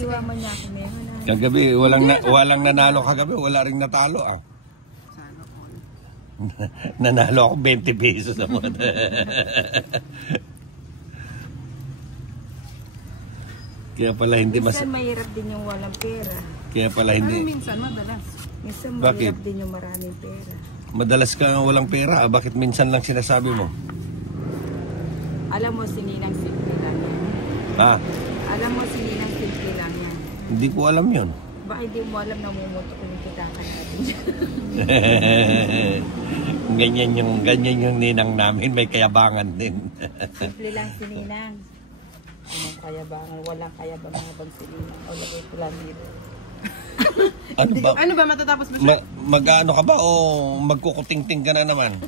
Iniwa mo niya ako meron. Kagabi, walang nanalo kagabi. Wala ring natalo ah. Nanalo ako 20 pesos a month. Kaya pala hindi minsan mahirap din yung walang pera. Kaya pala hindi. Ano minsan madalas? Minsan mahirap din yung maraming pera. Madalas ka walang pera. Bakit minsan lang sinasabi mo? Alam mo, sininang simple lang yan. Ha? Alam mo, sininang simple lang yan. Hindi ko alam yun. Baka hindi mo alam na mumuto ko yung kitakan natin. ganyan yung ninang namin. May kayabangan din. Simple lang si ninang. Anong kayabangan? Walang kayabangan bang si ninang. O lagay ko lang dito. Ano ba matatapos ba siya? Mag-ano ka ba o magkukuting-ting ka na naman?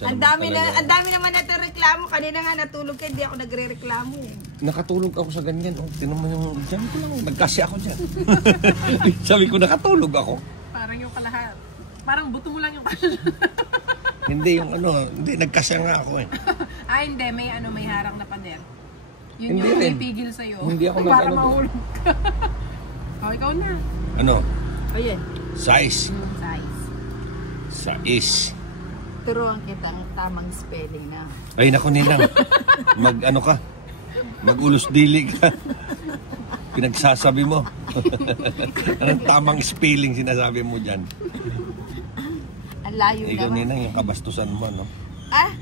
Ang dami naman natin reklamo. Kanina nga natulog ka, hindi ako nagre-reklamo eh. Nakatulog ako sa ganyan. Oh, tinan mo yung dyan ko lang. Nagkasya ako dyan. Sabi ko nakatulog ako. Parang yung kalahat. Parang buto mo lang yung kasya. Hindi yung hindi nagkasya nga ako eh. Hindi, may harang na pader. Yun Hindi yung rin. pipigil sa'yo. Hindi ako para nag-ano mahulog ka. Ikaw na. Ano? Ayan. Size. Size. Turuan kita ang tamang spelling na. Ay naku ninang. Mag-ano ka? Mag-ulos dili ka. Pinagsasabi mo. Anong tamang spelling sinasabi mo dyan? Ang layo Ikaw naman. ninang yung kabastusan mo, no? Ah?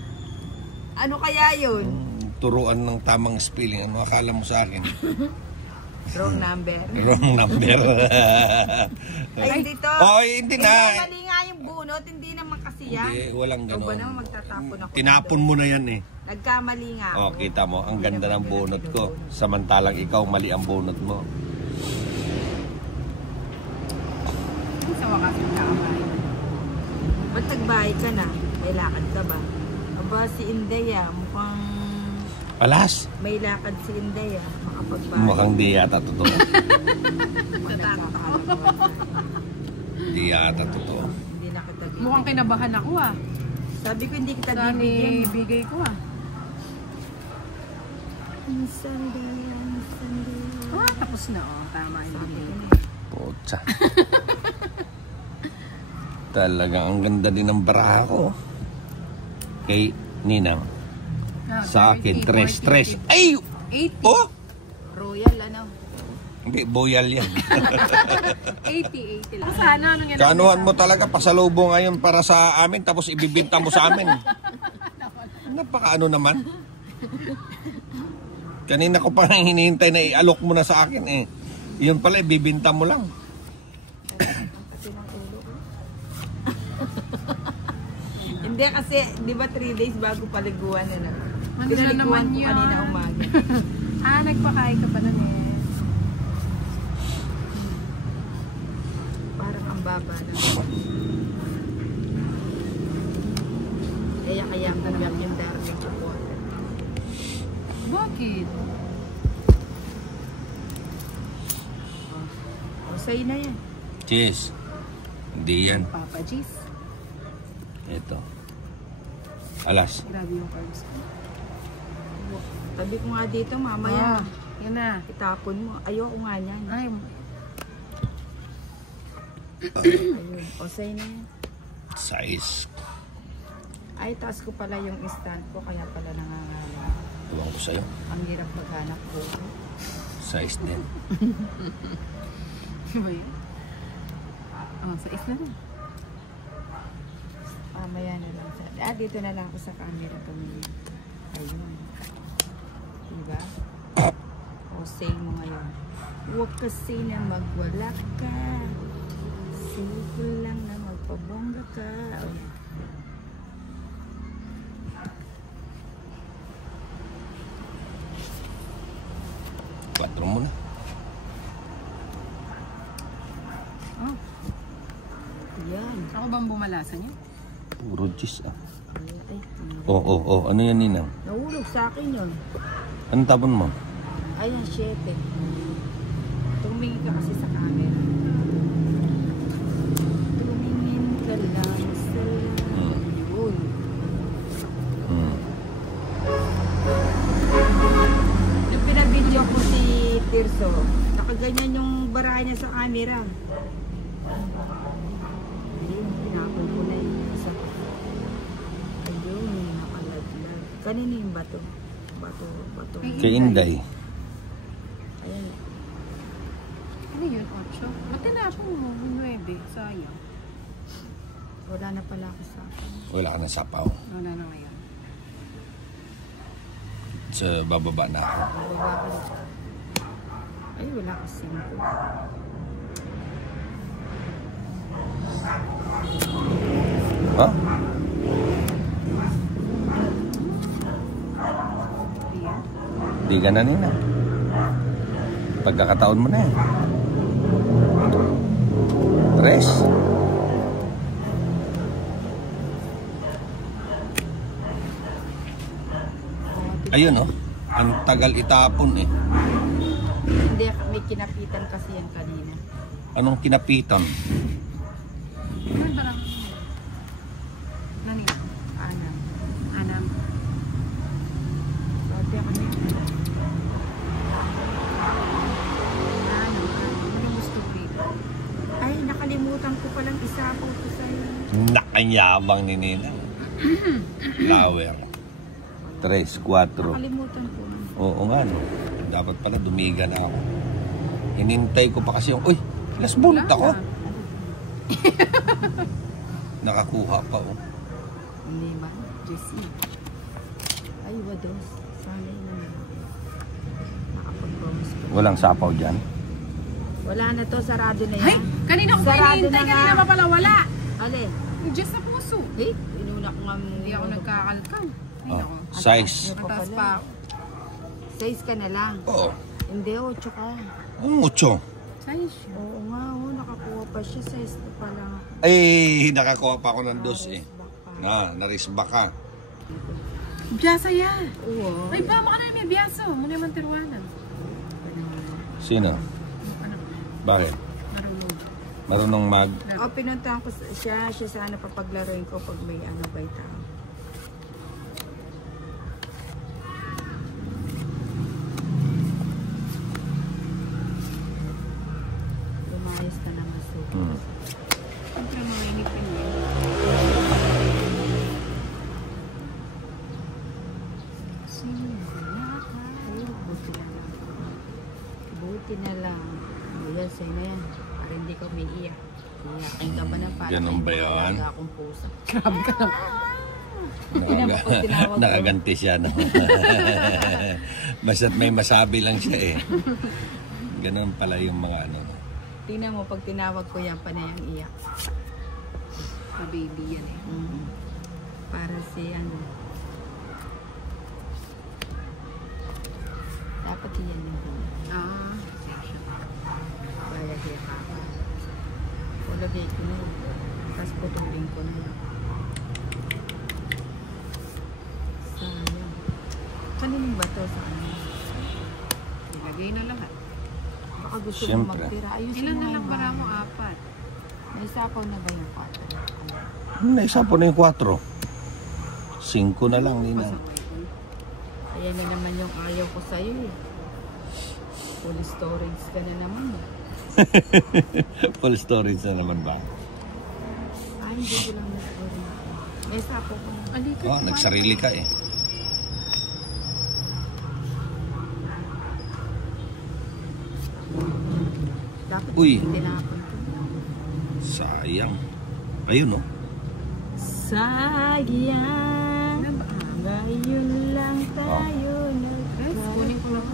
Ano kaya yun? Turuan ng tamang spelling. Ano akala mo sa akin? Wrong number. Wrong number. Ay, hindi to. Oh, hindi na. Mali nga yung bunot, hindi naman kasi yan. Hindi, walang O ba ganon. naman magtatapon ako? Tinapon mo na yan eh. Nagkamali nga ako. Oh, kita mo, ang ganda ng bunot ko. Samantalang ikaw, mali ang bunot mo. Sa wakas yung kaamay. Ba't nagbahay ka na? May lakad ka ba? Aba, si Inday mukhang Alas, may lakad si Inday makapagbahay. mukhang di yata totoo. Nagtataka. Di yata totoo. Hindi na kita bibigyan. Mukhang kinabahan ako Sabi ko hindi kita Saan bibigyan. bigay ko Minsan din. tapos na Tama yung bigay. Pucha. Talagang ang ganda din ng baraha ko. Kay Ninang. Sa akin, 3-3. Ay! 80. Oh! Royal Hindi, boyal yan. 80 lang. Sana anong yan? Kaanuhan mo talaga, pasalubong ngayon para sa amin, tapos ibibinta mo sa amin. Napakaano naman. Kanina ko pa hinihintay na i-alok mo na sa akin eh. Yun pala, ibibinta mo lang. Hindi kasi, di ba 3 days bago paliguan na Ano na naman ko yun? kanina umaga. Nagpakain ka pa nun Parang ang baba na. Kaya ang tanggap yung darling ko po. Bakit? Sa'yo na yan. Cheers. Hindi yan. Papa G's. Ito. Alas. Grabe yung carbs ko. Tabi ko nga dito, mamaya. Yan na. Itapon mo. Ayoko nga yan. Ay, Ayun. O sa'yo na yan. Size. Ay, taas ko pala yung stand ko, kaya pala nangangalan. Tuwang ko sa'yo. Ang hirap maghanap ko. Size din. ba yun? Sa isla na. Mamaya na lang. Dito na lang ako sa camera tumingin. Ayun. Diba? O, say mo ngayon. Huwag kasi na magwala ka. Sige ko lang na magpabongga ka. O, yan. Quatro mo na. Yan. Ako bang bumalasa niya? Puro cheese ah. Ay, Ano yan, Ninang? nahulog sa akin yun. Anong tapon mo? Ayan, 7. Tumingin ka kasi sa camera. Tumingin ka lang sa yun. Yung pinabidyo ko si Tirso, nakaganyan yung baraha niya sa camera. Ayun, pinapon ko na yung isa. Ayun, nakalaglag. Kanino yung bato? Bato. Kay Inday. Ayun. Ano yun? 8? Ba't tinapon mo? 9. Sayang. Wala na pala ako sa akin. Wala ka na sapaw. Wala na ngayon. Sa bababa na ako. Bababa ka na. Ay, wala ka 5. Ha? Di ka na nina. Pagkakataon mo na eh. 3. Ayun oh. Ang tagal itapon eh. Hindi, may kinapitan kasi yan kanina. Anong kinapitan? Ano ba lang? Nani? Anam. Anam. Sabi ako niya. Ano? Ano gusto ko dito? Ay, nakalimutan ko palang isapaw ko sa'yo. Nakanyabang ni Nina. Flower. 3, 4. Nakalimutan ko. Oo nga no. Dapat pala dumiga na ako. Hinintay ko pa kasi yung, uy, last bullet ako. Nakakuha pa oh. Hindi ba? Juicy. Ay, wados. Sana yun na. Nakapag-promise ko. Walang sapaw dyan. Wala na to, sarado na yan. Ay! Kanina ko Sarado hinihintay, na kanina nga. pa pala wala. Ale, Yung Diyos sa puso. eh, inuna ko nga mo. Hindi ako nagkakalkal. Ay, Oh, nako. size. Mataas pa ako. 6 ka na lang. Oo. Hindi, 8 ka. Mucho. Size yun. Oo nga, nakakuha pa siya. 6 na pala. Ay, nakakuha pa ako ng 2 eh. Narisba ka. Biyasa yan. Oo. Ay, ba, maka na may biyaso. Muna naman tiruanan. Sino? Ano? Bakit? Marunong. Marunong mag... O, pinuntahan ko siya sana papaglaruin ko pag may ano ba tao. Lumayas na naman so. Siyempre mga inipin yun. Ayun, buti na lang. Buti na lang. Ayan, sa'yo na yan. Para hindi ka may iyak. Iyakin ka ba na para Ganun ba yun? Wala akong pusa. Grabe ka lang. Nakaganti siya. No? Basta't may masabi lang siya eh. Ganun pala yung mga ano. Tingnan mo, pag tinawag ko yan, panayang iyak. Baby yan eh. Para si ano. Dapat yan yung buhay. Ah. Kaya siya papa. Lagay ko na yun. Tapos putulin ko na yun. Sayang. Kaninin ba ito sa ano? Ilagay na lahat. Baka gusto mo Siyempre. magtira. Ayusin Ilan mo na nga lang yung para bahay. mo? 4. May sapaw na ba yung 4? Naisa po na yung 4. 5 na lang, Nina. Pasaway ko. Ayan na naman yung ayaw ko sa'yo eh. Full storage ka na naman eh. Full storage na naman ba? Ay, hindi ko lang na-storage. May sapaw ko na. Alikat Oh, nagsarili ka eh. Dapat Uy. tinapon ko. Sayang. Ayun oh. Sayang, Ano ba? ngayon lang tayo Guys, kunin ko lang.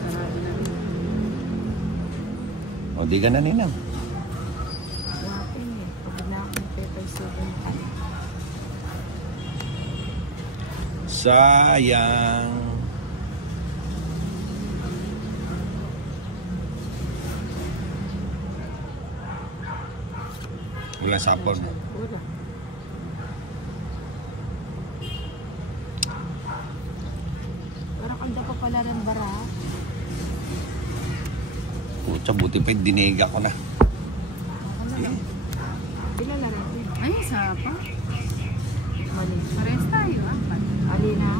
Sarado na rin. O, di ka na, Nina. Wapin eh. Pagod na ako ng pepper soup. Sayang. Wala sapon. Wala. Parang kanda pa pala ng bara. Pucha, buti pa yung diniga ko na. Ano lang. Ilan na rin? Ay, isa pa. Mali. Pares tayo, 4. Ali na.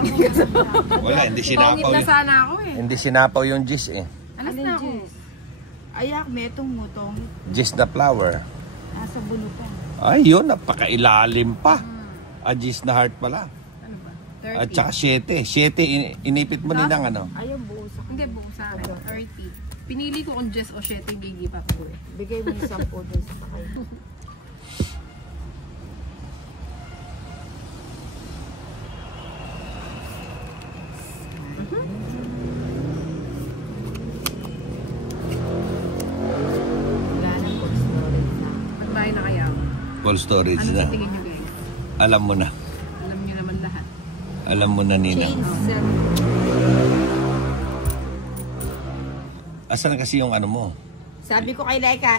ako. Wala, hindi Pangit sinapaw na yun. sana ako eh. Hindi sinapaw yung gis eh. Alas na ako. Ayak, metong mutong. Gis na flower. Nasa buno pa. Ay, yun, napakailalim pa. Gis na heart pala. Ano ba? At 30. saka 7. 7, inipit mo ninang ano. Ayaw, buo sa Hindi, buo sa akin. 30. Pinili ko kung Jess o 7 yung gigipa ko eh. Bigay mo yung 10 doon sa kayo. Wala nang cold storage na. Magbahay na kaya ako. Cold storage Ano na. sa tingin nyo guys? Alam mo na. Alam nyo naman lahat. Alam mo na, ninang. Chains. Asan kasi yung ano mo? Sabi ko kay Laika,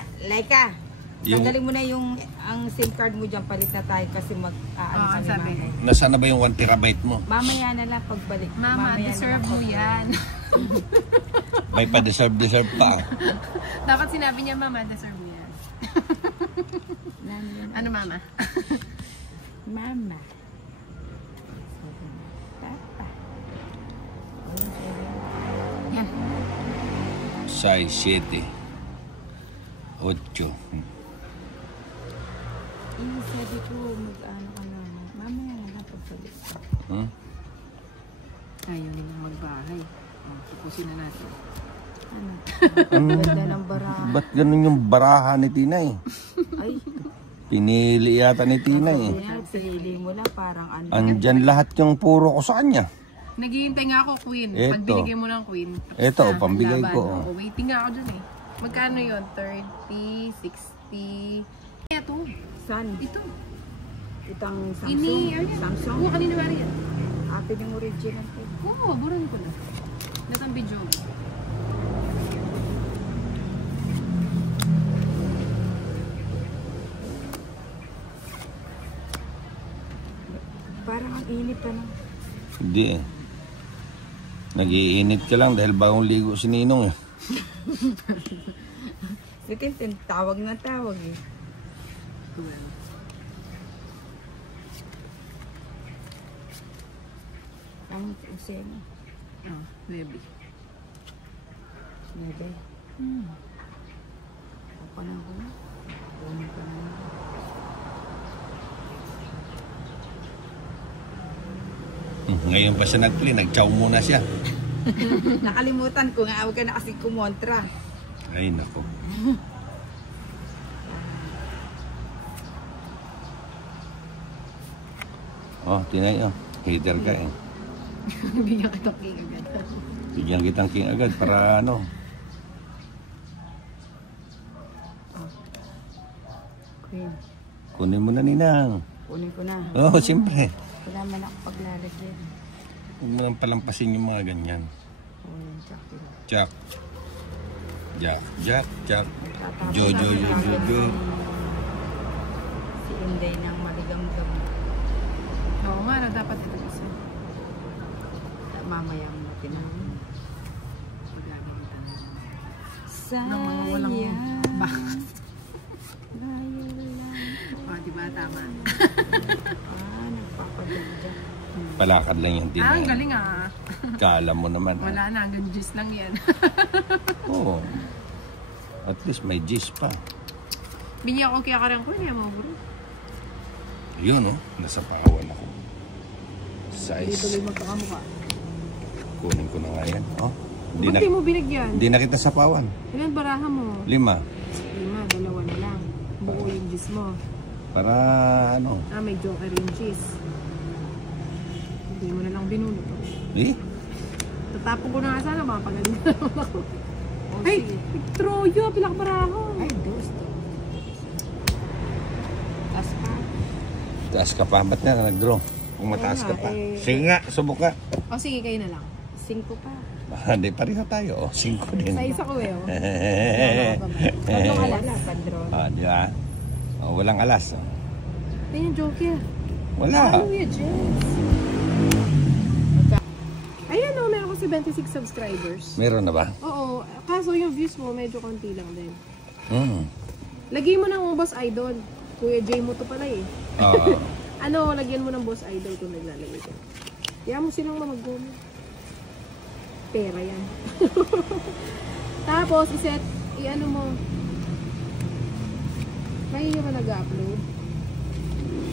Yung- tanggalin mo na yung ang SIM card mo dyan, palit na tayo kasi ano kami sabi. mamaya. Nasaan na ba yung 1 terabyte mo? Mamaya na lang pagbalik. Mama, Mamaya deserve na mo lang yan. May pa-deserve pa. Dapat sinabi niya, Mama, deserve mo yan. Nandun. Ano, Mama? Mama. Papa. Yan. Size 7. 8. Sabi ko, mag-ano ka na. Mamaya na lang pagbalik. Hmm? Ayaw nilang magbahay. Pupusin na natin. Ano? Ano? Ganda ng baraha. Ba't ganun yung baraha ni Tinay? Ay, Pinili yata ni Tinay. pinili mo lang parang ano. Andyan lahat yung puro ko sa kanya. Naghihintay nga ako, Queen. Eto. Pag binigay mo ng Queen. Eto, tapos na, pambigay laban. ko. Oo, waiting nga ako dun eh. Magkano yun? 30, 60... Ito. San? Ito. Itang Ini, Samsung? ano yan? Samsung? Oo, kanina ba yan? Apin yung original ko. Oo, buran ko na. Natang video. Parang ang init pa na. Hindi eh. Nag-iinit ka lang dahil bagong ligo si Ninong eh. Sitin, tawag na tawag eh. 12. Ang usema. Oh, 9. Nebe. Ako na ako. Kunin ko na. Ngayon pa siya nag-play, nag-chow muna siya. Nakalimutan ko nga, huwag ka na kasi kumontra. Ay nako. Oh, Tinay oh. Hater ka eh. Bigyan kita king agad. Bigyan kitang king agad para ano. Queen, Kunin mo na, Ninang. kunin ko na. Oh, siyempre. Wala man ako paglalagyan. Huwag mo nang palampasin yung mga ganyan. Kunin, chocolate. Jack. Jack, Jack, Jack. Tatapos Jo, jo, natin jo, jo, agad jo. Si Inday ng maligam-gam. Oo nga, na dapat ito kasi. Mamaya mo natin ang Pagagalitan. sayang. Ng mga walang bakit. Layo lang. O, diba? Tama. Nagpapadagdag. Palakad lang yung Ang Tinay. galing ah. Kala mo naman. ah. Wala na, hanggang juice lang yan. Oo. At least may gis pa. Binigyan ko kaya karang ko, niya mo bro. Yun oh, nasa paawan ako. Hindi Size. tuloy magkakamukha. Kunin ko na nga yan. Oh, hindi Ba't na, di mo binigyan? hindi na kita sa pawan. Ilan baraha mo? 5. 5, 2 na lang. Buo yung juice mo. Para ano. May joker yung cheese. Hindi mo na lang binunod. Eh? Tatapon ko na nga sana, mapagaling na naman ako. Ay, Troyo, pilak baraho. Ay, dos. Taas pa. Taas ka pa. Ba't na nag-draw? Kung mataas ka pa. Sige nga, subok ka. O sige, kayo na lang. 5 pa. Hindi, pareho tayo. Oh, 5 din. Sa isa ko eh, oh. Tatlong alas. Wala, padron. Ah, di ba? Oh, walang alas. Oh. Ito yung joker. Wala. Ano yung Jess? Ayan o, meron ko 76 subscribers. Meron na ba? Oo, kaso yung views mo medyo konti lang din. Hmm. Lagay mo ng Boss Idol. Kuya Jay mo to pala eh. Ah, Ano, lagyan mo ng Boss Idol kung naglalagay ka. Kaya mo silang mamag-gumi. Pera yan. Tapos, iset, i-ano mo. Kaya nyo ba nag-upload?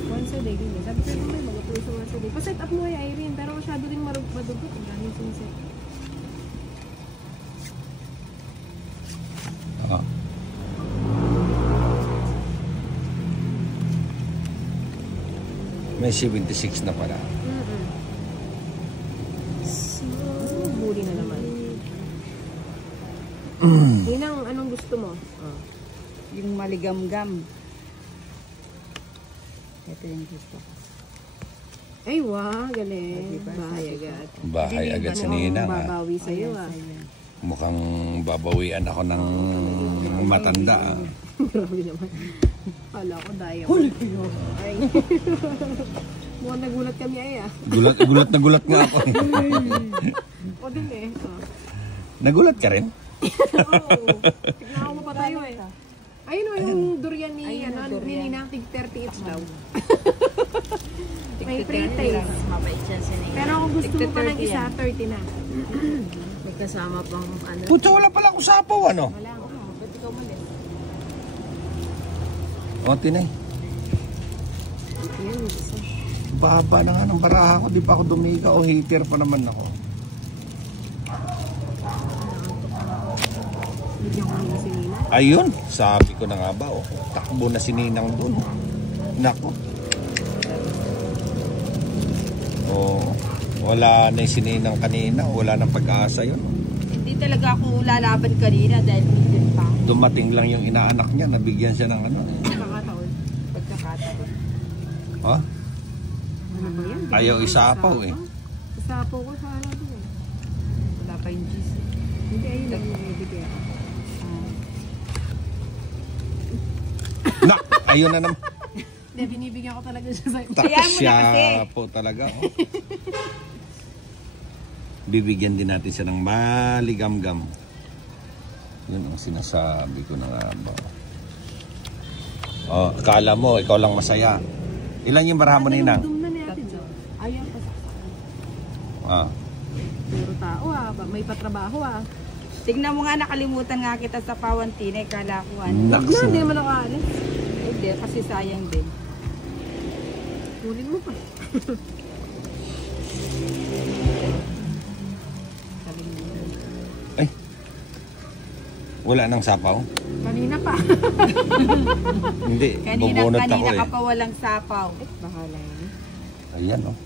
Once a day din eh. Sabi ko naman may mag-upload sa once a day. Pa-set up mo kay Irene, pero masyado rin madugot. Ang daming siniset. Oo. May 76 na pala. Buli na naman. Ninang, anong gusto mo? Yung maligamgam. Ito yung gusto ko. Ay, wow, galing. Diba? Bahay agad. Bahay agad sa Ninang. Babawi sa'yo ah. Mukhang babawian ako ng matanda. Grabe naman. Kala ko daya. Huli kayo. Ay. Mukhang nagulat kami ay ah. Gulat na gulat nga ako. O din eh. Nagulat ka rin? Oo. Tignan mo pa tayo eh. Ayun o yung durian ni Ninang, tig 30 each daw. May free taste. Mabait siya si Nina. Pero kung gusto mo pa ng isa, 30 na. May kasama pang ano. Putsa, wala pala akong sapaw, ano? Wala ako. Ba't ikaw malit? O, tinay. Ayun, isa. Baba na nga ng baraha ko. Di pa ako dumiga o heater pa naman ako. Bigyan ko na si Nina. Ayun, sabi ko na nga ba, oh, takbo na si Ninang dun. Nako. Oh, wala na yung si Ninang kanina, wala nang pag-asa yun. Hindi talaga ako lalaban kanina dahil medium pa. Dumating lang yung inaanak niya, nabigyan siya ng ano. Pagkakataon. Pagkakataon. Oh, Ano ba yan? ayaw isapaw eh. Isapaw ko sa ano doon eh. Wala pa yung cheese. Hindi, ayun lang yung ibigay ako. Nak, ayun na naman. Hindi, binibigyan ko talaga siya sa Kaya mo na kasi. Siya po talaga. Oh. Bibigyan din natin siya ng maligamgam. Yun ang sinasabi ko na nga ba. Oh, akala mo, ikaw lang masaya. Ilan yung baraha mo, Ninang? Dum na ni Ate Jo. Ayaw pa sa Ah. puro tao ah. May patrabaho ah. Tignan mo nga, nakalimutan nga kita sa Pawantinay. Kala ko ano. Wag na, Naks. hindi naman ako alis. Hindi, kasi sayang din. Kunin mo pa. Ay. Wala nang sapaw? Kanina pa. Hindi, bubunot ako Kanina eh. ka pa walang sapaw. Bahala yan. Ayan oh.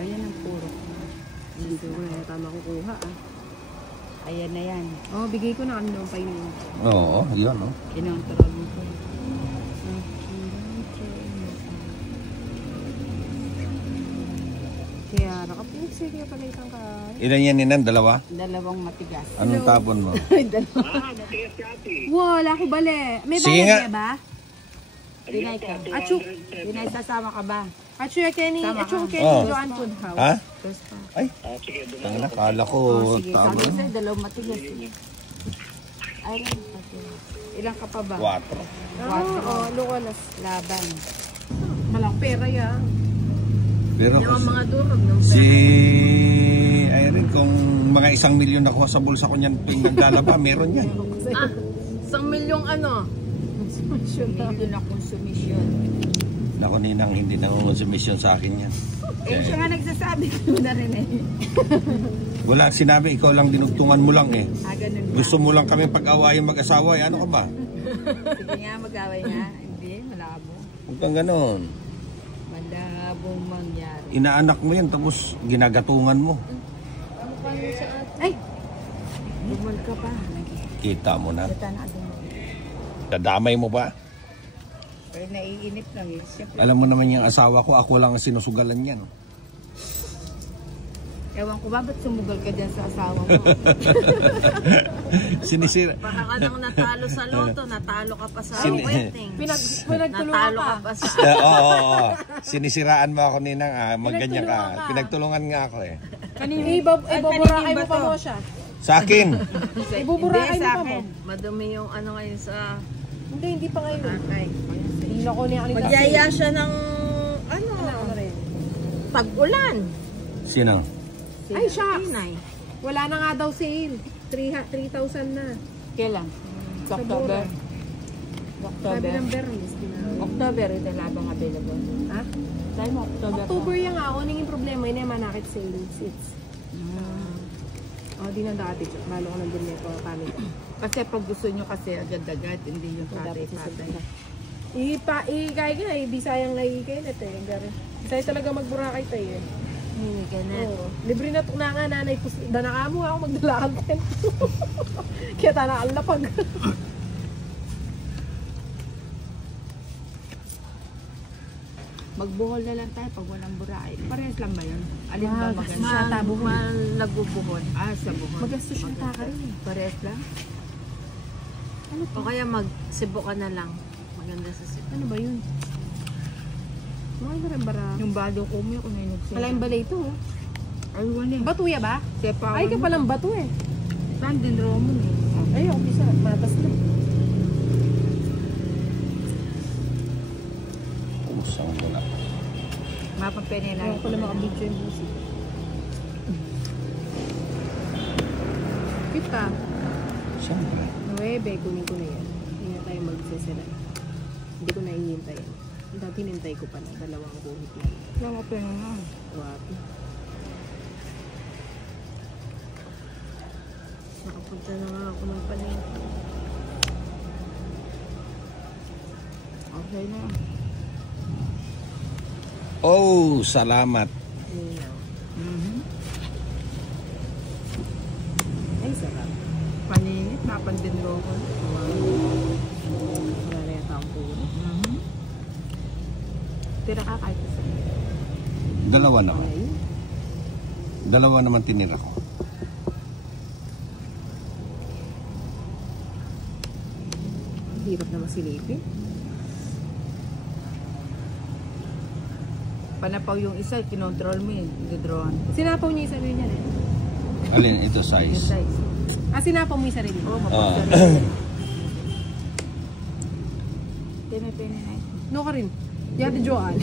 Ayan ang puro. Hindi ko na tama kukuha ah. Ayan na yan. Oh, bigay ko na ano pa yun. Oo, yun oh. Kinontrol mo ko. Kaya nakapink sige pala itang ka. Ilan yan, Ninang? Dalawa? Dalawang matigas. Anong tapon mo? Wala ko bale. May Sige nga. bayad niya ba? Dinay ka. Achuk. Dinay, sasama ka ba? Achuk Kenny. Tama ka. Achuk Oh. Kenny. Joan Food House. Ha? Tapos pa. Ay, tanga na, kala ko Sige, tama. sabi sa'yo, dalawang matigas. Ay, matigas. Ilang ka pa ba? 4. Oo, luwalas. Laban. Malang pera yan. Pero Yung kasi, mga durog ng si Irene, kung mga 1 milyon nakuha sa bulsa ko niyan tuwing naglalaba, meron yan. 1 milyong ano? Milyon na konsumisyon. Naku, Ninang, hindi na konsumisyon sa akin yan. Eh, siya nga nagsasabi ko na rin eh. Wala sinabi, ikaw lang dinugtungan mo lang eh. Ganun ba? Gusto mo lang kami pag-awayin mag-asawa eh. Ano ka ba? Sige nga, mag-away nga. Hindi, malabo. Huwag kang ganon. Malabong mangyari. Inaanak mo yan, tapos ginagatungan mo. Ay! Dumal ka pa. Kita mo na. Kita na dumal. Dadamay mo ba? Pero naiinip lang eh. Siyempre, Alam mo naman yung asawa ko, ako lang ang sinusugalan yan. ewan ko ba, ba't sumugal ka dyan sa asawa mo? Sinisira. Para ka nang natalo sa loto, natalo ka pa sa Sini- wedding. Pinagtulungan Natalo ka. ka pa sa... Oo. Sinisiraan mo ako, Ninang. Ah, magganyan ka. Pinagtulungan nga ako eh. Kanina ibuburakay mo pa mo siya. Sa akin. Ibuburakay Hindi, mo sa pa mo. akin. Madumi yung ano ngayon sa... Hindi pa ngayon. Ay, Niloko niya kanina. Magyaya siya ng ano, Ano rin? tag-ulan. Sinang? Ay, shucks. Tinay. Wala na nga daw sale. 3,000 na. Kailan? Sa October. Bora. Sabi October. ng Bernis. October, ito labang available. Ha? Tayo mo, October. October yan nga. Ano yung problema? Yun yung manakit sale. It's. Di na dati. Malo ko nandun nito kami. Kasi pag gusto nyo kasi agad-agad, hindi yung patay-patay. Ikay ka na eh. Di sayang na ikay na eh. Sayang talaga magburakay tayo eh. Hindi ka na. Oo. Libre na ito na nga nanay. Danaka mo ako magdalaan ka. Kaya tanakal na pag. Magbuhol na lang tayo pag walang buray. Parehas lang ba yun? Alin ba Magastos maganda? siya, tabuhol. Nagbubuhol. Sa buhol. Magastos yung taka rin eh. Parehas lang? O kaya mag-Cebu ka na lang. Maganda sa Cebu. Ano ba yun? Mga na rin bara. Yung bado ko mo, kung nainog sila. Wala yung balay ito oh. Ay, wala. Batuya ba? Sepa, Ay ka palang bato eh. Saan din Roman eh? Ay, okay sa matas na. Umusang mo na. Mapapenay na. Ayaw ko na makabidyo yung busi. Kita. Siyempre. 9, kunin ko na yan. Hindi na tayo magsasara. Hindi ko na ihintay yan. Dati nintay ko pa na 2 buhit lang. Mapapenay na. Wapi. Nakapunta na nga ako ng palengke. Okay na. Oh, salamat. Yun lang. Mhm. Ay, sarap. Paninit, napandin ko. Wala na yata ang puno. Mhm. Tira ka kahit isa. Dalawa naman. Ay, Dalawa naman tinira ko. hirap na masilipin. Panapaw yung isa, kinontrol mo yun. Didrawon. Sinapaw niya yung sarili niya eh. Alin, ito Yung size. size. Sinapaw mo yung sarili niya. Oo, Ah. mapagsarin. Pene-pene na ito. No ka rin. Yate Joanne.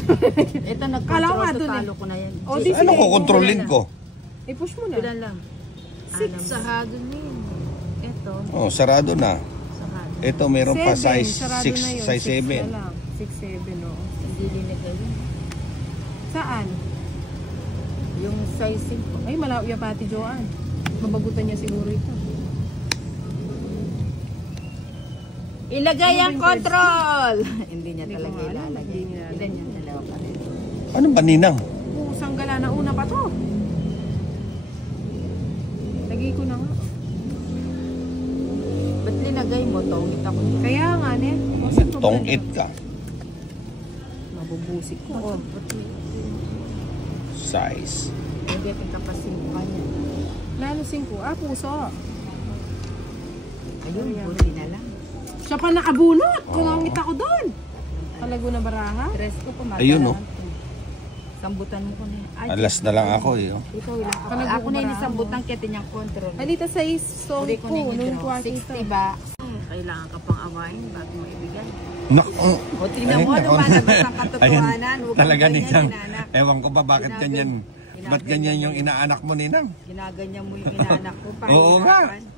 Ito, Kala ko nag-control nga sa dun eh. talo ko na yan. O, di Ano sige. ko kontrolin ko? I-push mo na. Ilan lang? Sahado na yun. Ito, Oh, sarado na. sahado. Ito meron pa 7, size sarado 6, na yun. size 6 7. na lang. 6, 7, no. Hindi linagay yun. Saan? Yung sizing ko. Ay, malaw yung pati Joanne. Babagutan niya siguro ito. Ilagay ang control! Hindi niya Hindi ko talaga nga alam. ilalagay. Hindi niya Ilan yung dalawa pa rin? Ano ba ninang? Pusang gala na una pa to. Lagay ko na nga. Ba't linagay mo? Tongit ako niya. Kaya nga, ne. O, saan problema? Tong-it ka. Mabubusik ko. Oh. Size. Hindi ating kapasingkan niya. Lalo 5. Puso. Ayun, buti na lang. Siya pa nakabunot. Kulangit ako doon. Talago na baraha. Tres ko pa Ayun, oh. Sambutan mo ko na yan. Ay, Alas na lang ako eh. Oh. ikaw ilang ako. Panago Ako ko na yung bara sambutan kaya tinyang control. Alita sa so Uli ko po. na yung Nung draw. kwarto 60 ba? Kailangan ka pang awain bago mo ibigay. Naku! O tingnan mo, ano ba? Labas ang katotohanan. Huwag Talaga kang ganyan, ninang. inanak. Ewan ko ba bakit ganyan? Ba't ganyan yung inaanak mo ninang? Ginaganyan mo yung inanak ko. Oo nga. Pahirapan.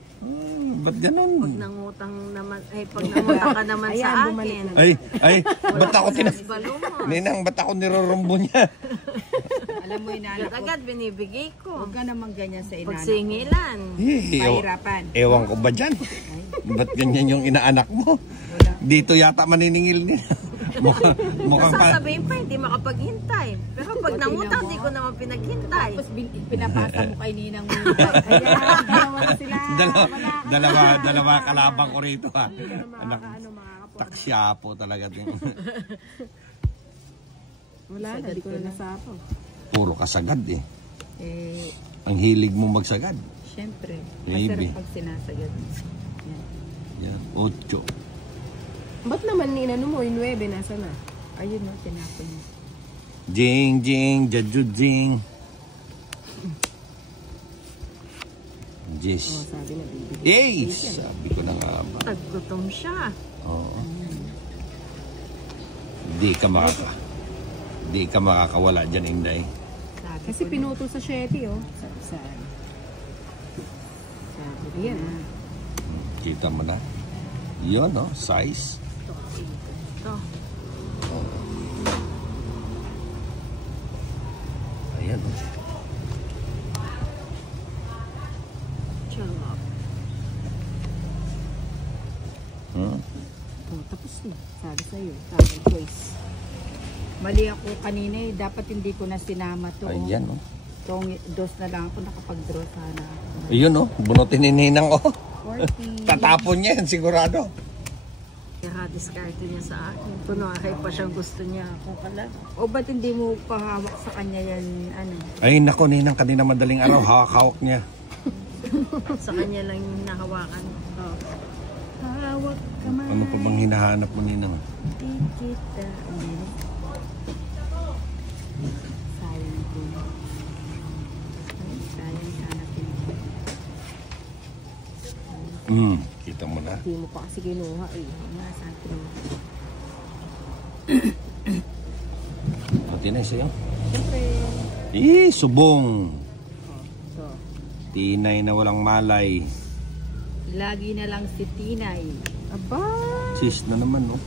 Ba't ganun? Pag nangutang naman, pag nangutang ka naman sa Ayan, bumalik akin. Ay, ba't ako Balo mo. Ninang, ba't ako nirorombo niya? Alam mo, inanak ko. Agad binibigay ko. Huwag ka naman ganyan sa inanak. Pagsingilan. Pahirapan. Ewan ko ba dyan? Ba't ganyan yung inaanak mo? Wala. Dito yata maniningil niya. Mukhang pa. Sasabihin pa, hindi makapaghintay. Pero pag nangutang, hindi ko naman pinaghintay. Tapos pinapasa mo kay Ninang mo. Ayan, dalawa na sila. Dalawa kalabang ko rito ha. Anak, makakapon. taksya po talaga din. Wala na, di ko na nasapaw. Puro kasagad eh. Eh, Ang hilig mo magsagad. syempre. Maybe. Masarap pag sinasagad. Yan. Yan, 8. Ba't naman inano mo, yung 9, nasa na? Ayun no, tinapon niya. Jing, jing, jajud, jing. Jis. Sabi na, baby. Yay! Sabi ko na nga ba. Taggutom siya. Oo. Di ka makakawala dyan, Inday. Sabi Kasi ko pinutol sa 7 oh. Sabi. Yan. Kita mo na. Yun, no? Size. Ito. Ayan, no? Charot. Oh, tapos na. Sabi sa'yo. Tamang choice. Mali ako kanina eh. Dapat hindi ko na sinama to. Ayan, no? Itong dos na lang ako nakapag-draw sana. Ayun, no? Bunutin ni Ninang, oh. 40. Tatapon niya yan, sigurado. Kaya diskarte niya sa akin. Kunwari pa siyang gusto niya ako kalag. O ba't hindi mo pahawak sa kanya yan, ano? Ay, nako, Ninang, kanina madaling araw, hawak-hawak niya. Sa kanya lang yung nahawakan. Oh. Hawak kamay. Ano pa bang hinahanap mo, Ninang? Di kita. Sayang ko. Ay, sayang hanapin ko. Kita mo na. Hindi mo pa kasi kinuha eh. Mga sa akin. Pati na sa'yo. Siyempre. Subong. So, Tinay na walang malay. Lagi na lang si Tinay. aba. Sis na naman, no?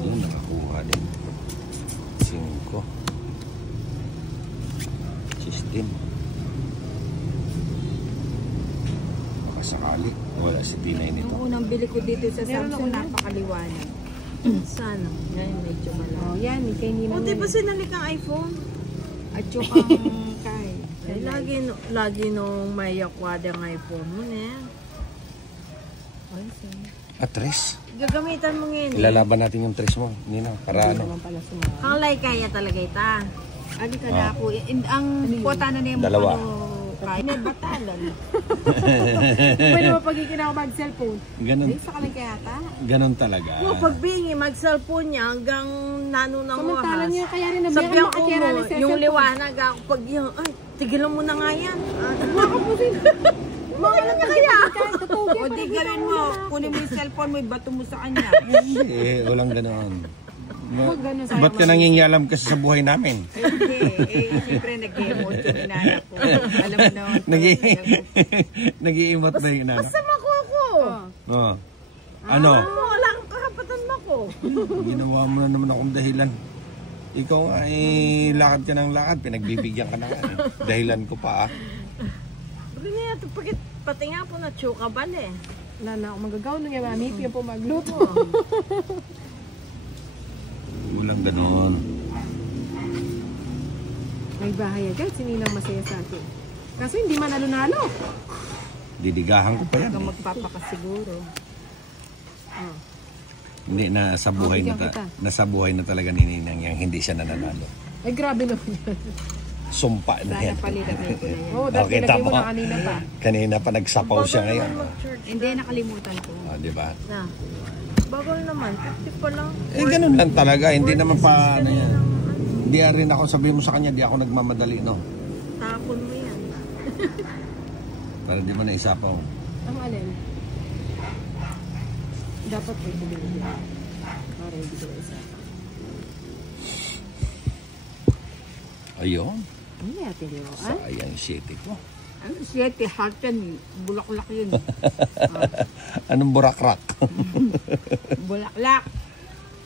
Yun, nakakuha din. 5. Sis din. Baka sakali. Wala si Tinay nito. Yung unang bili ko dito sa Meron Samsung, ako yan. napakaliwanag. Sana. Ngayon medyo Oh, malaw. yan. Kay Ninang. Buti ba sinalik ang iPhone? At yung ang kay. Ay, lagi nung may yakwada ang iPhone mo na. Ay, sige. Tres. Gagamitan mo ngayon. Ilalaban natin yung tres mo, Ninang. Para Hindi ano? naman pala sumama. Hanglay kaya talaga ita. Ali ka na ako. Ang kuwata na niya mo Dalawa. kaya na batalan. Pwede mo pagiging ako mag-cellphone. Ganun, Ay, sa kalang kaya ata. ganun talaga. Kung pagbingi, mag-cellphone niya hanggang nanunang Samantalan niya kaya rin Sabihan nabiyan ko makakira mo, ng cellphone. yung liwanag ako pag yung, ay, tigilan mo na nga yan. Mga lang kaya. O di gawin mo. Kunin mo yung cellphone mo, ibato mo sa kanya. Hindi, walang ganun. Huwag ganun sa'yo. Ba't ka nangingyalam kasi sa buhay namin? Hindi. Siyempre nag-emote yung inanap ko. Alam mo naman. Nag-iimot na yung inanak. Sama ko ako. Oh. Ano? Wala kang karapatan mo ko. Ginawa mo na naman akong dahilan. Ikaw nga lakad ka ng lakad, pinagbibigyan ka na nga eh. Dahilan ko pa ah. Sabi niya, pati nga po na chuka bal eh. Wala na akong magagaw nung yung mami. Kaya po magluto. Walang ganun. May bahay agad. Sininang masaya sa akin. Kaso hindi manalo-nalo. Didigahan ko pa yan Kung eh. magpapakasiguro. Oh. Hindi, nasa buhay na, bigyan kita. nasa buhay na talaga ni Ninang yang hindi siya nananalo. Ay, grabe naman yan. Sumpa na Sana yan. palitan ko na yan. Oo, dahil Okay, pinagay mo tama. na kanina pa. Kanina pa nagsapaw siya ngayon. Hindi, nakalimutan ko. Di ba? Na. Bagal naman, 50 pa lang. Eh, ganun lang talaga. Hindi naman pa, ano yan. Hindi rin ako, sabihin mo sa kanya, di ako nagmamadali, no? Tapon mo yan. Para di mo naisapaw. Ang alin? Dapat may bumili. Para hindi ko isa. Ayun. Ano natin yun? Ah? Sayang city ko. Ano siya, heart yan. Bulaklak yun. Anong burakrak? Bulaklak.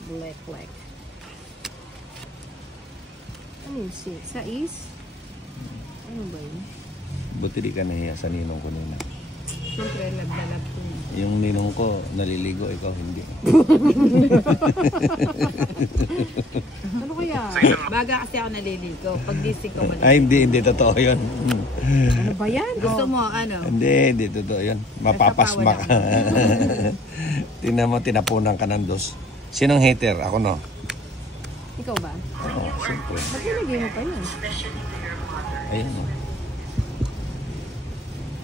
Black. Ano yung 6? Sa is? Ano ba yun? Buti di ka nahiya sa ninong ko nina. Siyempre, nagdalap ko. Yung ninong ko, naliligo, ikaw hindi. Ano kaya? Baga kasi ako naliligo. Pag dising ko mali. Ay, hindi totoo yun. Ano ba yan? Gusto mo, ano? Hindi totoo yun. Mapapasma ka. Tingnan mo, tinapunan ka ng dos. Sinong hater? Ako no? Ikaw ba? Oo, siyempre. Ba't nilagay mo pa yun? Ayun. oh.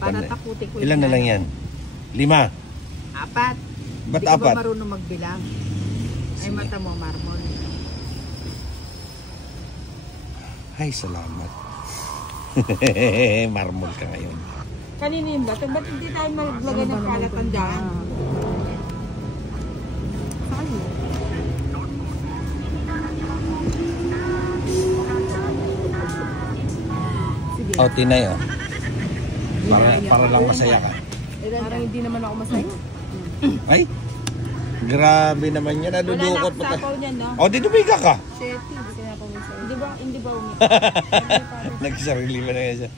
Para takuti ko Ilan na lang yan? 5. 4. Ba't Di ka 4? ba marunong magbilang? Ay, mata mo, marmol. Ay, salamat. Marmol ka ngayon. Kanina yun ba? Ba't hindi tayo maglagay ng palatandaan? Saan yun? Oh, tinay oh. Para lang masaya ka. Parang hindi naman ako masaya. Ay, grabe naman yan. Wala na Nadudukot akong pa. sapaw niyan, no? O, di dumiga ka. Shetty, hindi kaya ako masaya. Hindi ba umi? Nagsarili ba na yan siya?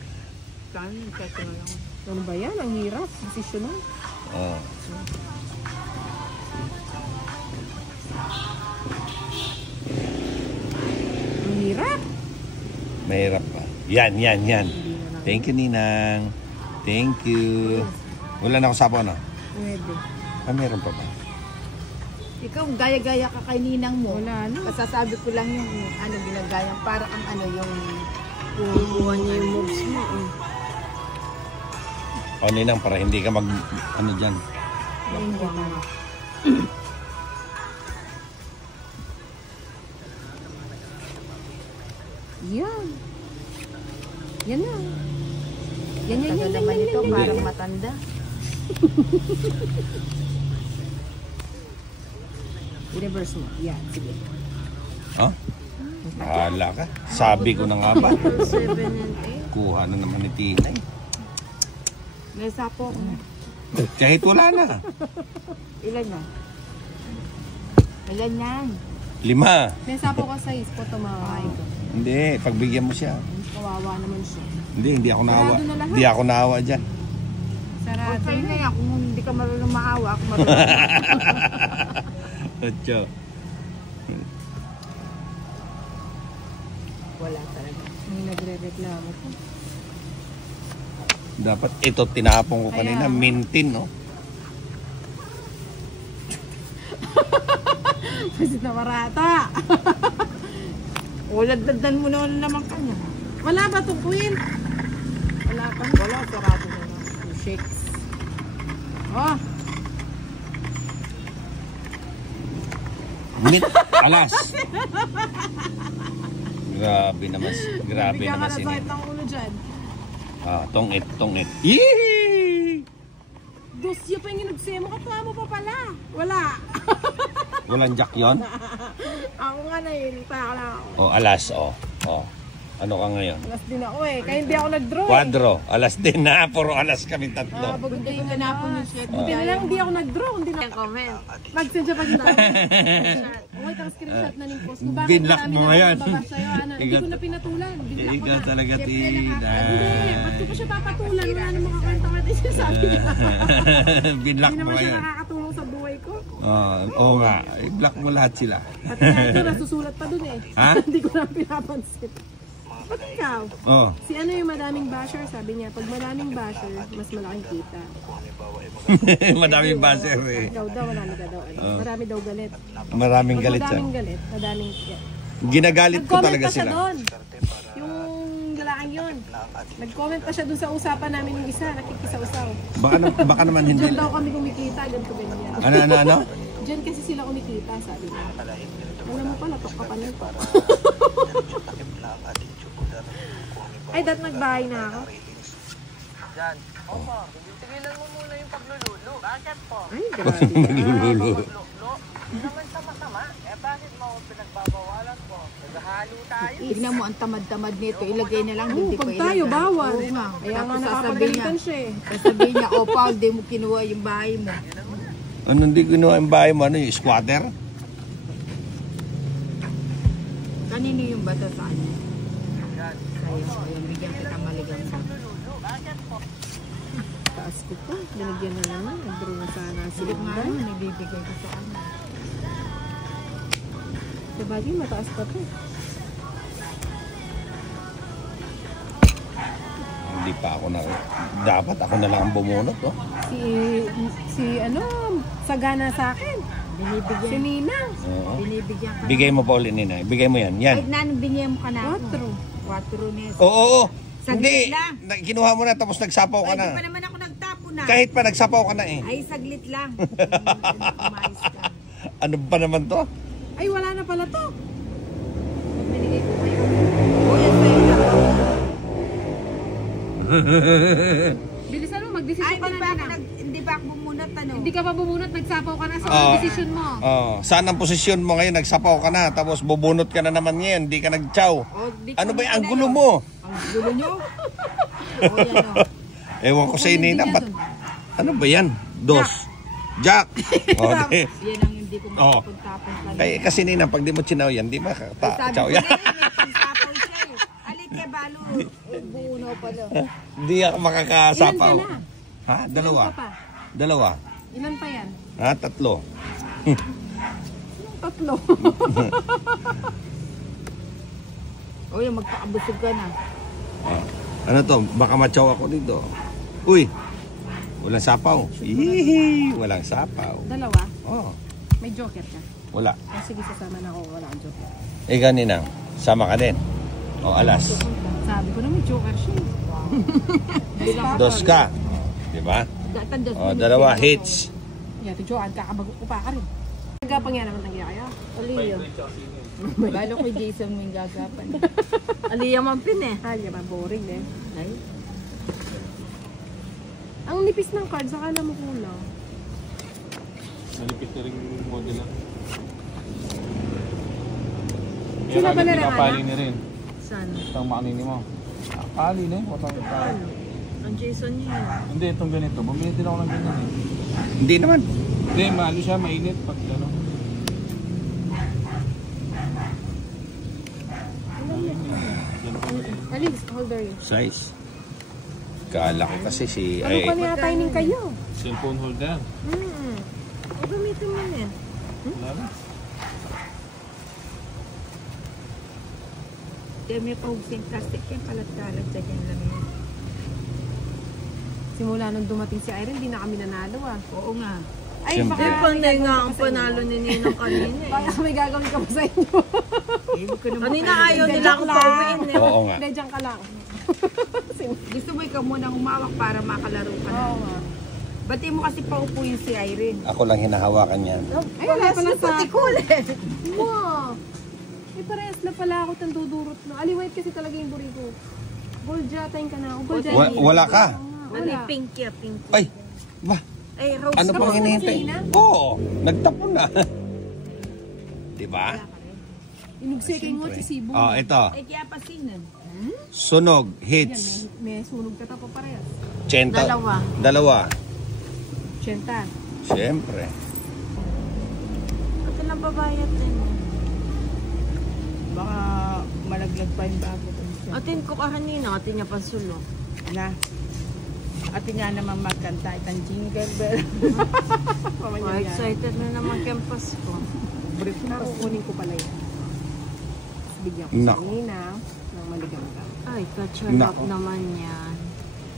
Ano ba yan? Ang hirap. Desisyon mo. Oh. Ang hirap. Mahirap pa. Yan. Thank you, Ninang. Thank you. Wala na ako sapaw, no? Pwede. Ah, meron pa ba? Ikaw, gaya-gaya ka kay ninang mo. Wala na. Masasabi ko lang yung ano ginagaya. Para kang ano yung... Kukuha niya yung moves mo. O, Ninang, para hindi ka mag... Ano dyan? Hindi ka. Yan. Yan na. Yan. Tagal naman ito, parang matanda. I-reverse mo. Yan, sige. Ha? Bahala ka. Sabi ko na nga ba? 7 and 8. Kuha na naman ni Tinay. May sapo ko. Kahit wala na. Ilan na? Ilan yan? 5. May sapo ka sa ispo ito makakain ko. Hindi, pagbigyan mo siya. Kawawa naman siya. Hindi ako naawa. Sarado na lahat. Hindi ako naawa dyan. O Sarado. sa'yo na yan. Kung hindi ka marunong maawa, ako marunong. Ocho. Wala talaga. May nagre-reklamo ko. Dapat ito tinapon ko kanina. Kaya- Mintin, no? Kasi namarata. Wala, dadan mo naman kanya. Wala ba itong queen? Wala pa. Wala, sarado na lang. Yung shakes. Oh, Alas. Grabe naman. Grabe bigyan naman ka si na sakit Nina. ng ulo dyan. Ah, tongit. Yee! Dos, yun pa yung ginagsiya mo. Katuwa mo pa pala. Wala. Walang jack yon? Ako nga na yun. Kaya ka lang ako. O, alas, o. Ano ka ngayon? Alas din ako eh. Kaya hindi ako nag-draw eh. Quadro. Alas din na. Puro alas kami tatlo. Pag Hindi yung ganapon yung sweat. Buti na lang hindi ako nag-draw. Hindi na Comment. mag-send siya pag hindi ako. Okay, ang screenshot na ng post ko. Bakit Binlock marami mo na ngayon. babasa sa'yo? Ano? Hindi ko na pinatulan. Binlock ko Ikaw na. talaga, Hindi, Tina. ba't ko pa siya papatulan? Wala namang kakwenta ka din siya sabi niya. Binlock Hindi mo naman siya ngayon. nakakatulong sa buhay ko. Oo nga. I-block mo lahat sila. Pati nga ito, nasusulat pa dun eh. Ha? Hindi ko na pinapansin. Ba't ikaw? Oh. Si ano yung madaming basher, sabi niya, pag madaming basher, mas malaking kita. Madaming buzzer eh. Ikaw daw, marami ka daw. Ano? Marami daw galit. Maraming Pag galit siya. madaming galit, madaming... Ginagalit ko Nag-comment talaga pa siya sila. doon. Yung galaang yun. Nag-comment pa siya doon sa usapan namin yung isa, nakikisaw-saw. Baka naman hindi. Diyan daw kami kumikita, ganito ganyan. Ano? Diyan kasi sila kumikita, sabi niya. Alam mo pala, tok ka pa nito. Ay, nagbahay na ako. Tigilan mo muna yung paglululo. Bakit po? Ay, grabe. Maglululo. Hindi naman sama-sama. Eh bakit mo pinagbabawalan po? Naghahalo tayo. Tignan mo, ang tamad-tamad nito. Ilagay na lang. Oo, Hindi ko pag tayo, ilagay. bawal. Oo nga. Kaya nga Tapos nakapagalitan siya eh. Sasabihin niya, o Paul, di mo kinuha yung bahay mo. Ano hindi kinuha yung bahay mo? Ano yung squatter? Kanino yung bata sa kanya? Sa'yo. Bigyan kita maligam. Taas ko pa. Binigyan na naman. Nag-draw na sana si Silip nga Inday. naman, nagbibigay ko sa kanya. Sa bagay, mataas pa to. Hindi pa ako na. Dapat ako na lang ang bumunot. Oh. Si ano, sagana sa akin. Si Binibigyan. Ninang. Oo. Binibigyan ka. Bigay mo pa ulit nina. Bigay mo yan. Yan. Kahit na anong binigyan mo ka na ako. 4 4. nes. Oo. Saglit Hindi. lang. Kinuha mo na tapos nagsapaw ka Ay, di na. pa naman ako nagtapo na. Kahit pa nagsapaw ka na eh. Ay, saglit lang. Umayos lang. Ano ba naman to? Ay, wala na pala to. Binigay ko kayo. O, yan sa'yo na. Bilisan mo, Ay, mag-desisyon ka na Ninang. hindi ba ako bumunot, ano? Hindi ka pa bumunot, nagsapaw ka na. So, Oo. decision mo. Oh, saan ang posisyon mo ngayon? Nagsapaw ka na tapos bubunot ka na naman ngayon. Hindi ka nagtsaw. O, di Ano ko ba yung na ang gulo yun. mo? Ang gulo nyo? O yan o. Ewan ko sa Ninang, ba't ano ba yan? Dos. Jack. O, di. Yan ang hindi ko makapunta-tapon kanina. Kasi Ninang, pag di mo chinaw yan, di makakata. Chow yan. Sabi ko may pagsapaw siya eh. Alit kay Balo. Buno pala. Hindi ako makakasapaw. Ilan ka na? Ha? Dalawa. Ilan ka pa? Dalawa. Ilan pa yan? Ha? Tatlo. Tatlo. O yan, magpakabusog ka na. Ano to? Baka machaw ako dito. Uy! Walang sapaw. Hihi! Walang sapaw. Dalawa? Oh, May joker ka? wala. Sige, sasama na ako. Wala kang joker. Kanina, sama ka din. O, alas. Sabi ko na may joker siya. Dos ka. Diba? O, dalawa hits. Yan, ito Joan, kakabago ko pa ka rin. Nagapang yan naman nagyaya kaya. Aliyo. Balo ko Jason mo yung gagapan. Aliyo man pin eh. Halya ba, boring din. Ay. Ang nipis ng card, saka na mo kulang. Nalipit na rin yung model lang. Sila ba na rin, Pinapali Ana? na rin. Saan? Itong makanini mo. Pali na yun. Ang Jason niya yun. Hindi, itong ganito. Bumili din ako ng ganyan eh. Hindi naman. Hindi, maalo siya. Mainit pag ano. Alice, holder yun. Size. Kala ko kasi si... Ano pa niya timing kayo? Cellphone holder. O gamitin mo yan. Wala na. Kaya may pahugsing plastic yan palat-dalat dyan yan lang yan. Simula nung dumating si Irene, hindi na kami nanalo ah. Oo nga. Ay, Siyempre. baka Panday nga ang panalo ni Ninong kanina eh. baka may gagawin ka pa sa inyo. Hindi ko naman Kanina kaya. ayaw nila akong pauwiin eh. Oo nga. Hindi, dyan ka lang. Gusto mo ikaw muna humawak para makalaro ka na. Oo nga. Bati mo kasi paupo yung si Irene. Ako lang hinahawakan yan. Ay, wala pala sa... kulit. Wow! Eh, parehas na pala ako ng dudurot no. Ali, white kasi talaga yung burrito. Gold jatain ka na ako. Gold jatain. Wala ka. Ano yung pink yan, pink. Ay! Ba? Ay, rose. Ano pang hinihintay? Oo! Nagtapon na. Diba? Inugsiking mo si Cebu. Oh, ito. Eh, kaya pasinan. Sunog. Hits. May sunog ka pa parehas. Chenta. Dalawa. Dalawa. Siyenta. Siyempre. Pati lang babayat din. Baka malaglag pa yung bago. Atin ko ka kanina, atin niya pansulo. Na. At nga naman magkanta itang jingle bell. Oh, excited na naman campus ko. Brief na, kukunin ko pala yan. Bigyan ko Nako. sa Nina ng maliganda. Ay, kacharap Nako. naman yan.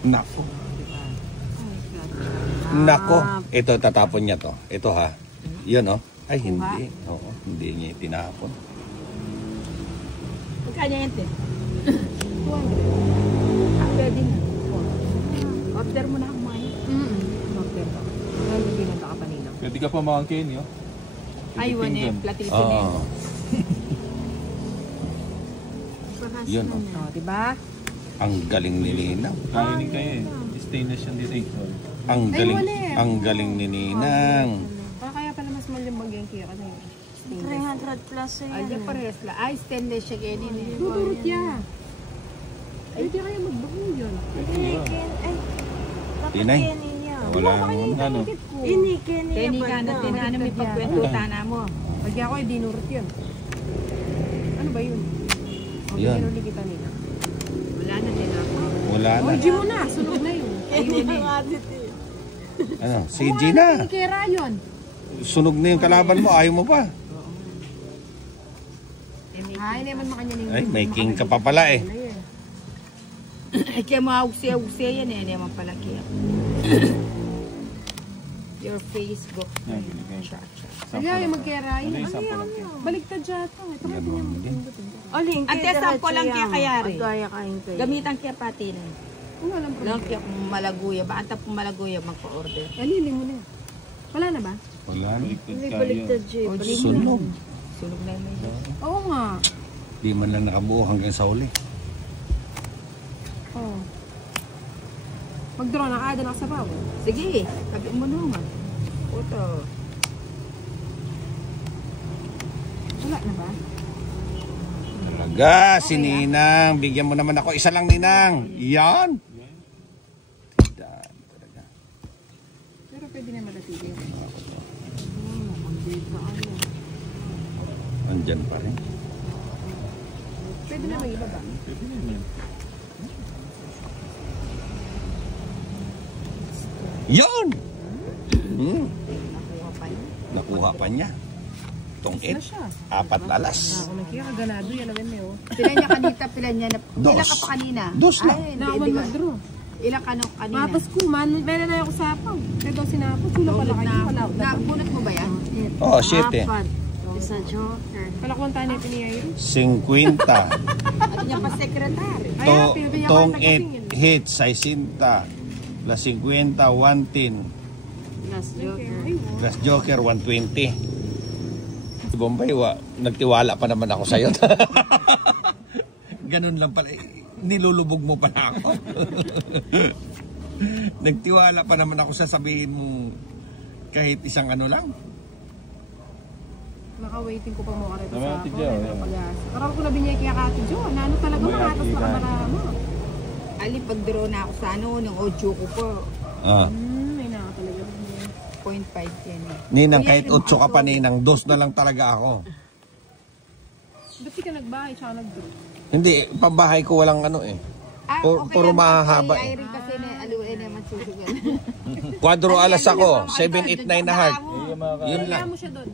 Nako. Ay, kacharap. Nako. Ito, tatapon niya to. Ito ha. Yun oh. Ay, hindi. Oo, hindi niya itinapon. Magkanya yan, te? Pwede na. Order mo na ako mga Order ka. Ngayon hindi na kanina. Pwede ka pa makangkin yun. Ay, wan eh. Platito na Oo. yun. Paras Yun, na oh. yan. Oh, diba? Ang galing ni Ninang. Kainin kayo eh. Stainless yan dito eh. Sorry. Ang Ay, galing. wala eh. Ang galing ni Ninang. Kaya pala mas malimbag yung kaya kasi. 300 plus Ay, yan. di parehas la. Ay, stainless siya ganyan eh. Dudurot yan. Ay, di kaya magbuko yun. Inikin. Ay, Tinay. kapag niya. Wala naman. Ano? Inikin niya. Teni ka na, tinanong may pagkwentutan na mo. Pag ako ay dinurot yun. Ano ba yun? O, Yan. bigyan ulit kita nila. Wala na din ako. Wala na. O, G mo na. Sunog na yun. Ayun eh. Ano? Si Gina. Ay, kera yun. Sunog na yung kalaban mo. Ayaw mo pa. Ay, naman makanya nila. Ay, may king ka pa pala eh. Ay, kaya mga ugsiya yan eh. Hindi naman pala kaya. Your Facebook. Yan, binigay. Ay, ay, magkera Ano yun. yung sample lang? Baliktad dyan ito. Ito ba Ganon din. Oling, Ate, sample lang kaya kayari. Agaya kain kayo. Gamitan kaya pati na. Wala lang Lang problema. kaya kung malaguya. Baka kung malaguya magpa-order. Alili mo na. Wala na ba? Wala na. Hindi baliktad, Jay. Sunog. Sunog na yun. Oo nga. Di man lang nakabuo hanggang sa uli. Oo. Mag-draw na ka, doon ako sa bawo. Sige, sabi mo naman. Oto. Wala na ba? Talaga, si Ninang. Bigyan mo naman ako. Isa lang, Ninang. Yan. Pwede na malatili. Andyan pa rin. Pwede na mag-ibaba. Pwede naman. Yun! Nakuha pa yun. Nakuha pa niya. Tong Na siya. 4 alas. Ako nagkikaganado yan naman eh. Pila niya kanita, pila niya na. Dos. Ilan ka pa kanina? Dos lang. Ay, Na ako hindi ka. mag-draw. Ilan ka nung kanina? Mapas ko, meron na ako sapaw. Ito sinapos, wala pala kayo. Wala. Nabunot mo ba yan? Oh, 7. Apat. Isa joker. Kalakuan tayo na piniyay. 50. At niya pa sekretary. Kaya, pinabigyan ko Tong ng kasing 8 hit, 60. Plus 50, 110. Last joker. Plus Joker, 120. Bombay, nagtiwala pa naman ako sa'yo. Ganun lang pala. Nilulubog mo pala ako. Nagtiwala pa naman ako sa sabihin mo kahit isang ano lang. Naka-waiting ko pa mo karito Tama, sa Ate ako. Jo, Ano yan. pag-asa. Karang ko na binyay kaya Ate Jo. Ano talaga May makatas na akira. kamara mo. Ali, pag-draw na ako sa ano, ng audio ko po. Ah. May naka talaga. 0.5 yan eh. Ninang, kahit 8 ka pa, Ninang, 2 na lang talaga ako. Ba't di ka nagbahay tsaka nag-draw? Hindi, pabahay ko walang ano eh. Puro mahahaba eh. Ay, rin kasi na aluin naman susugan. 4 alas ako, 7, 8, 9 na heart. Yun Kaya lang. mo siya doon.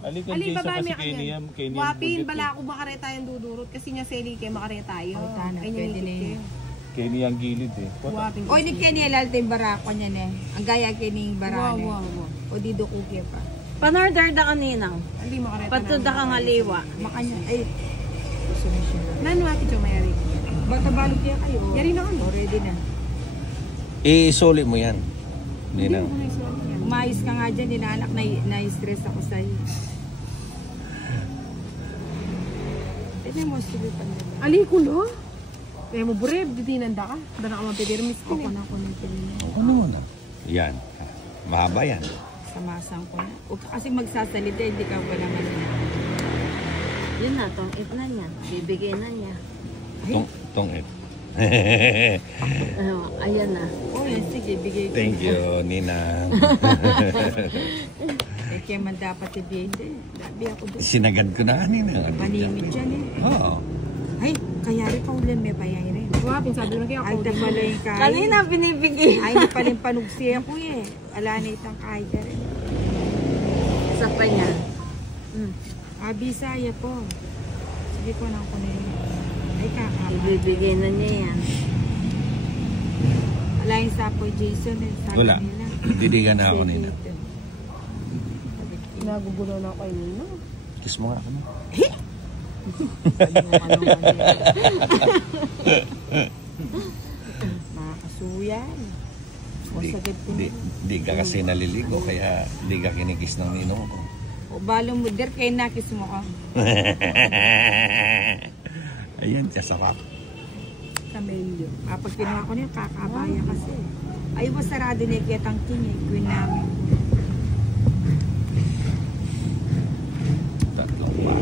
Alikan Ali, Jason baba kasi may Kenny kanyan. yan. Kenny yan. Wapin, bala ako makare tayong dudurot. Kasi niya seli kayo makare tayo. Oh, tana, Ay, pwede niya na yun. yun. Kenny ang gilid eh. Wapin. Oy, ni Kenny alalta yung barako niya ne. Ang gaya Kenny yung Wow, barane. wow, wow. O di do kuki pa. Panorder da kaninang. Ali, makare tayo. Patuda kang aliwa. Makanya, ay. Susunod. Nano ate Jo, mayari. Bata balot niya kayo. Yari na kami. Already na. Isuli mo yan. Ninang. Umayos ka nga dyan, inaanak na-stress ako sa'yo. Ito mo, sige pa nila. Ali, kulo. Kaya mo bureb, ditinanda ka. Dana ka mapipirmis ko Ako na ako ng pinili. Ano na? Yan. Mahaba yan. Samasang ko na. Huwag ka kasi magsasalita, hindi ka pa naman na. Yun na, tong 8 na niya. Bibigay na niya. Tong 8. Ayan na. Oh, yan, sige, bigay ko. Thank you, Ninang. Eh, kaya man dapat ibigay. Labi ako doon. Sinagad ko na kanina. Manimit dyan eh. Oo. Ay, kaya rin pa ulan may bayay rin. Wapin, sabi mo na kaya Ay, ako. pala yung kaya. Kanina binibigay. Ay, hindi pa rin panugsi ako eh. Ala na itang kaya rin. Sa pa niya. Bisaya po. Sige ko na ako na yun. Ay, kakama. Ibibigay na niya yan. Wala yung sapo Jason eh. Sabi Wala. nila. Didigan na ako, Ninang. Nagugulo na ako yun. Kiss mo nga ako. No? Makakasuyan. O sagad ko na. Di ka kasi naliligo, kaya di ka kinikis ng ninong ko. O balong mo, der, kaya nakis mo ka. Ayan, siya sarap. Camellia. Kapag kinuha ko niya, kakabaya kasi. Ay, masarado niya kaya tangking eh. Queen namin. Tatlong ba?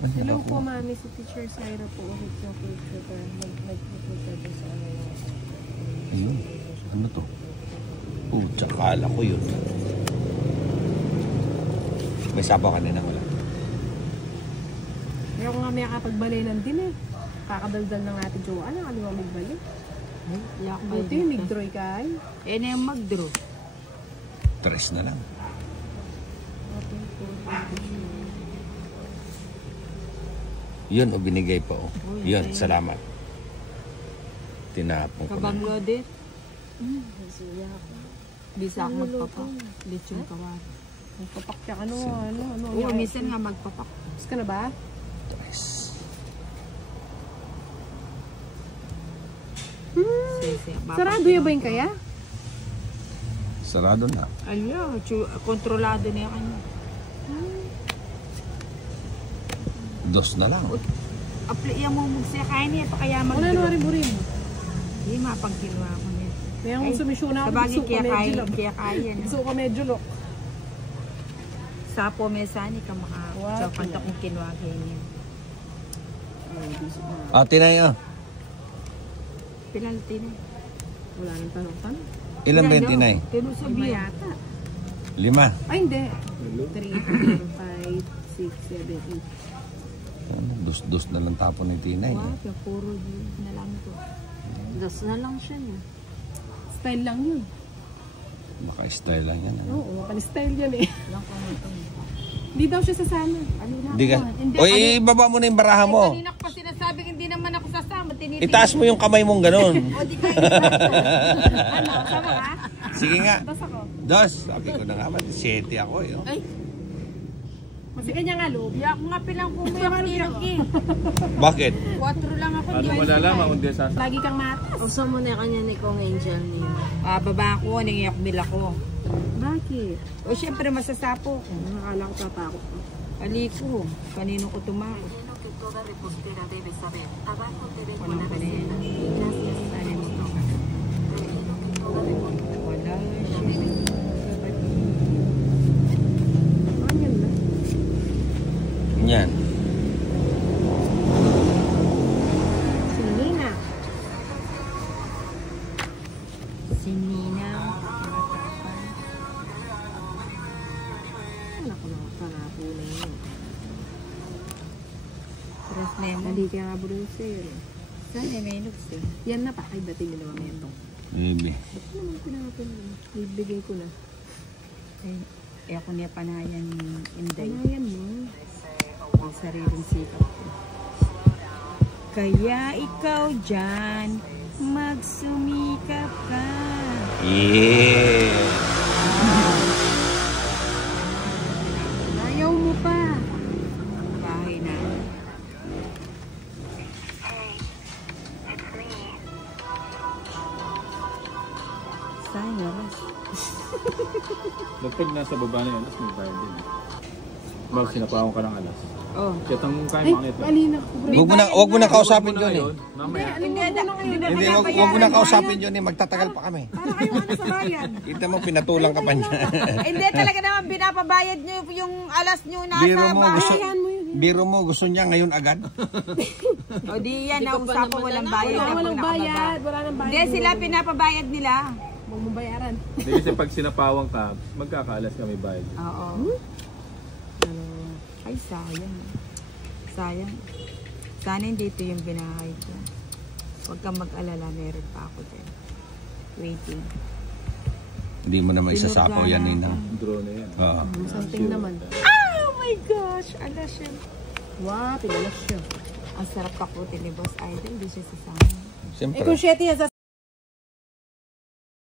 Hello po, mami. Si Teacher Syra po. Ulit yung picture. Nag-picture doon sa ano yung... Ayun. Ano to? Tsakala ko yun. May sabaw kanina wala. Kaya ko nga may kapagbalinan din eh. Kakadaldal ng ate Joanne. Nakaliwa magbali. Yak Buti yung migdroy kay. Eh, na yung mag-draw. 3 na lang. Yun, o binigay pa o. Yun, salamat. Tinapon ko na. Kabanglo din. Bisa ako magpapak. Lechon kawari. Magpapak siya. Ano? Oo, minsan nga magpapak. Tapos ka na ba? Sarado yan ba yung kaya? Sarado na. Ala, kontrolado na yan kanya. 2 na lang. Yan mo magsaya kaya niya. Ito kaya Wala mag-draw. na rin mo rin. Hindi, mapagkinuha ko niya. Kaya kung sumisyon na ako, Sabagay, gusto ko kaya medyo kaya, lock. kaya kaya. No? Gusto ko medyo lock. Sapo, mesani ka maka. Wow. So, kanta kong kinuha kaya niya. Ah, tinay oh. Penalty na. Wala nang tanong-tanong. Ilan ba yung tinay? Tinusog Lima yun. yata. 5. Ay, hindi. 3, 4, 5, 6, 7, 8. Dus-dus na lang tapon ng tinay. Wow, kaya puro yun na lang to. Das na lang siya niya. Style lang yun. Baka style lang yan. Ano? Oo, style yan eh. Hindi daw siya sasama. Ano na Hindi ka. ako? Hindi. Oy, ibaba mo na yung baraha mo. Kanina ko pa sinasabing hindi naman ako sasama. Tinitingnan. Itaas mo yung kamay mong ganun. O, di kayo. Ano, sama ka? Sige nga. Tapos ako. Dos. Sabi ko na nga, 7 ako eh. Oh. Kasi kanya nga loob. Di ako nga pilang pumayak nilog eh. Bakit? 4 lang ako. Ano malalaman kung di sasama? Lagi kang matas. Usa mo na kanya ni Kong Angel niya. Baba ko, nangyayak bil ako. Bakit? O, syempre masasapo ko. Nakakala ko tatakot ko. Aliko, kanino ko tumakot. Walang pa na yan. Wala siya. Ganyan na. Yan. Si Nina. Si Nina, nakatapan. Anak ko na panapo na yun. Tres Nemo. Hindi kaya nga bruiser. Saan eh, may nugs eh. Yan na pa. Ay, dating nila mamaya ito. Baby. Ba't naman pinapin mo? Ibigay ko na. Eh ako niya panayan ni Inday. Panayan mo. Ang sariling sikap ko. Kaya ikaw dyan, magsumikap ka. Yeah. Ayaw mo pa. Bahay na. Saan oras? Pag nasa baba na yan, tapos may bayad din. Bag sinapawang ka ng alas. Oh. Kaya tang Ay, kain makita. alina ko. Wag mo na kausapin yun eh. Mamaya. Hindi, wag mo na kausapin yun eh. Magtatagal pa kami. Para kayo ano sa bayan. Kita mo, pinatulang ka pa niya. Hindi talaga naman binapabayad nyo yung alas nyo na Biro sa mo, bahay. biro mo, gusto niya ngayon agad. O di yan, nausapan walang bayad. Wala kapag walang nakababa. bayad. Wala nang bayad. Hindi, sila pinapabayad nila. Huwag mong bayaran. Hindi kasi pag sinapawang ka, magkakaalas ka may bayad. Oo. Ay, sayang. Sayang. Sana hindi ito yung binahay ko. Huwag kang mag-alala, meron pa ako din. Waiting. Hindi mo na maisasapaw yan, Nina. Drone na yan. Oo. Something naman. Oh my gosh! Alas siya. Wow, pinalas siya. Ang sarap pakutin ni Boss Idol. Hindi siya sasama. Siyempre. Eh kung 7 yan,